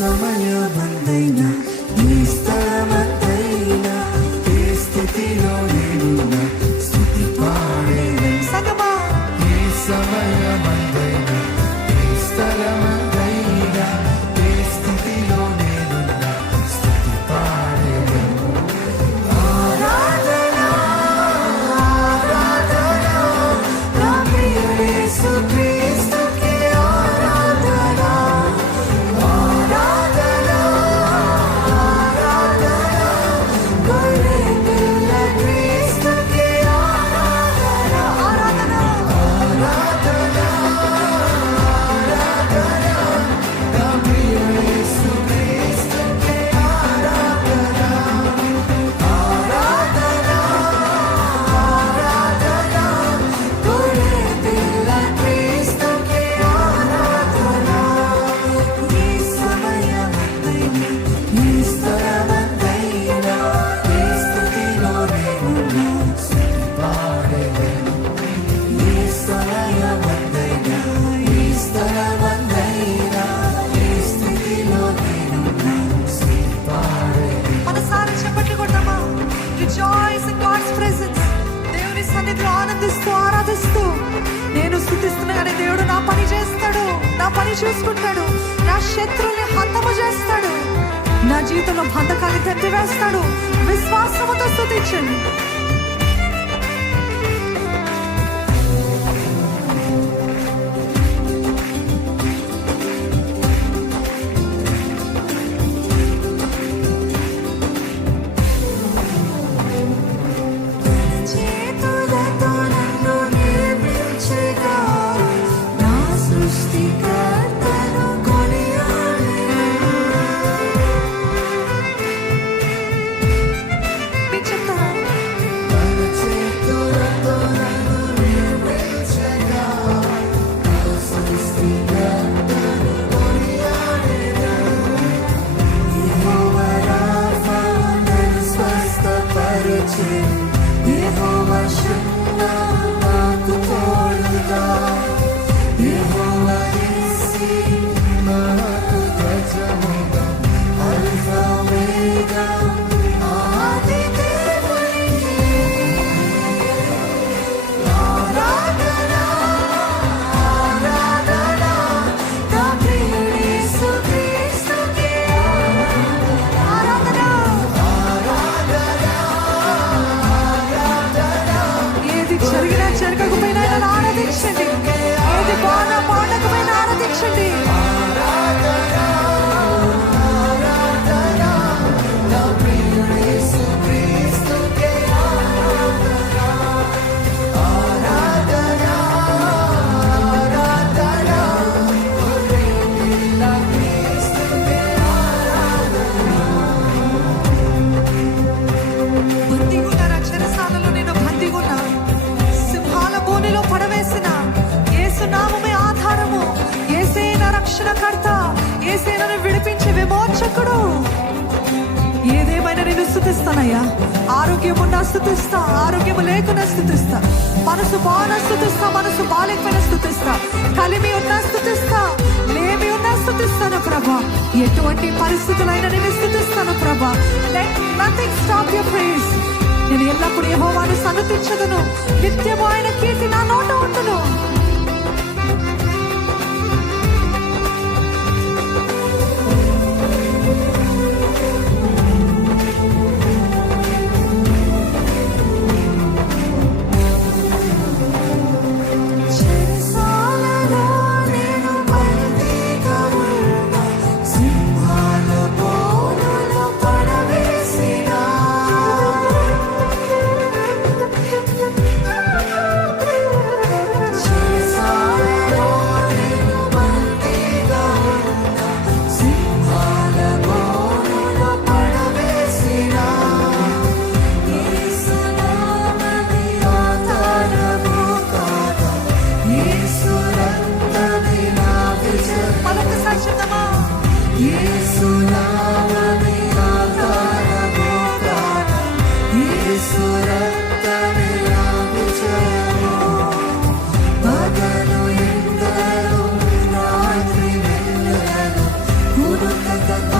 సమయమందైనా ఈ స్థలమందైనా ఏ స్థితిలో నేనున్నా స్తుతి పాడేదను సగమా ఈ సమయమందైనా ఈ స్థలమందైనా ఏ స్థితిలో నేనున్నా స్తుతి పాడేదను ఆరాధన ఆరాధన నా ప్రియ యేసుక్రీస్తుకే ఆరాధన ఆరాధన ఆరాధన గొర్రె పిల్ల క్రీస్తుకే ఆరాధన ఆరాధన ఆరాధన ఆరాధన నా ప్రియ యేసుక్రీస్తుకే ఆరాధన ఆరాధన ఆరాధన గొర్రె పిల్ల క్రీస్తుకే ఆరాధన ఈ సమయమందైనా ఈ స్థలమందైనా ఏ స్థితిలో నేనున్నా స్తుతి పాడేదను ఈ సమయమందైనా ఈ స్థలమందైనా ఏ స్థితిలో నేనున్నా స్తుతి పాడేదను మనసారా చప్పట్లు కొడదామా రిజాయిస్ ఇన్ గాడ్స్ ప్రెజెన్స్ దేవుని సన్నిధిలో ఆనందిస్తూ ఆరాధిస్తూ నేను స్తుతిస్తున్నానని దేవుడు నా పని చేస్తాడు నా పని చూసుకుంటాడు నా శత్రువుల్ని హతము చేస్తాడు నా జీవితంలో బంధకాన్ని తెంపివేస్తాడు విశ్వాసముతో స్తుతించండి చేతులతో నన్ను నిర్మించగా నా సృష్టికర్తను కొనియాడెను మీకు చెప్తారా తన చేతులతో నన్ను నిర్మించగా నా సృష్టికర్తను కొనియాడెను యెహోవా రాఫా నన్ను స్వస్థపరిచెను యెహోవా షమ్మా నాకు తోడుగా యెహోవా నిస్సీ నాకు ధ్వజముగా అల్ఫా ఓమెగా ఆది దేవునికి ఆరాధన ఆరాధన నా ప్రియుడు యేసుక్రీస్తుకే ఆరాధన ఆరాధన ఏది జరిగినా జరగకపోయినా ఆయన ఆరాధించండి ఏది బాగా పాడకపోయినా ఆరాధించండి బందీగున్న చెరసాలలో నేను బందీగున్నా సింహాల బోనిలో పడవేసిన యేసు నామమే ఆధారము యేసే నా రక్షణకర్త యేసే నన్ను విడిపించే విమోచకుడు ఏదేమైనా నేను స్తుతిస్తానయ్యా ఆరోగ్యం ఉన్నా స్తుతిస్తా ఆరోగ్యం లేకున్నా స్తుతిస్తా మనసు బాగా స్తుతిస్తా మనసు బాలేకపోయినా స్తుతిస్తా కలిమి ఉన్నా స్తుతిస్తా లేమి ఉన్నా స్తుతిస్తాను ప్రభా ఎటువంటి పరిస్థితులైనా నేను స్తుతిస్తాను ప్రభా let nothing stop your praise నేను ఎల్లప్పుడూ యెహోవాను సన్నుతించదును నిత్యము ఆయన కీర్తి నా నోట ఉండును చెరసాలలో నేను బందీగా ఉన్నా సింహాల బోనులో పడవేసినా చెరసాలలో నేను బందీగా ఉన్నా సింహాల బోనులో పడవేసినా యేసు నామమే ఆధారము కాగా యేసు రక్తమే నా విజయం మరొకసారి చెప్దామా యేసు నామమే ఆధారము కాగా యేసు రక్తమే నా విజయము పగలు ఎండలు రాత్రి వెన్నెలలు అవును కదా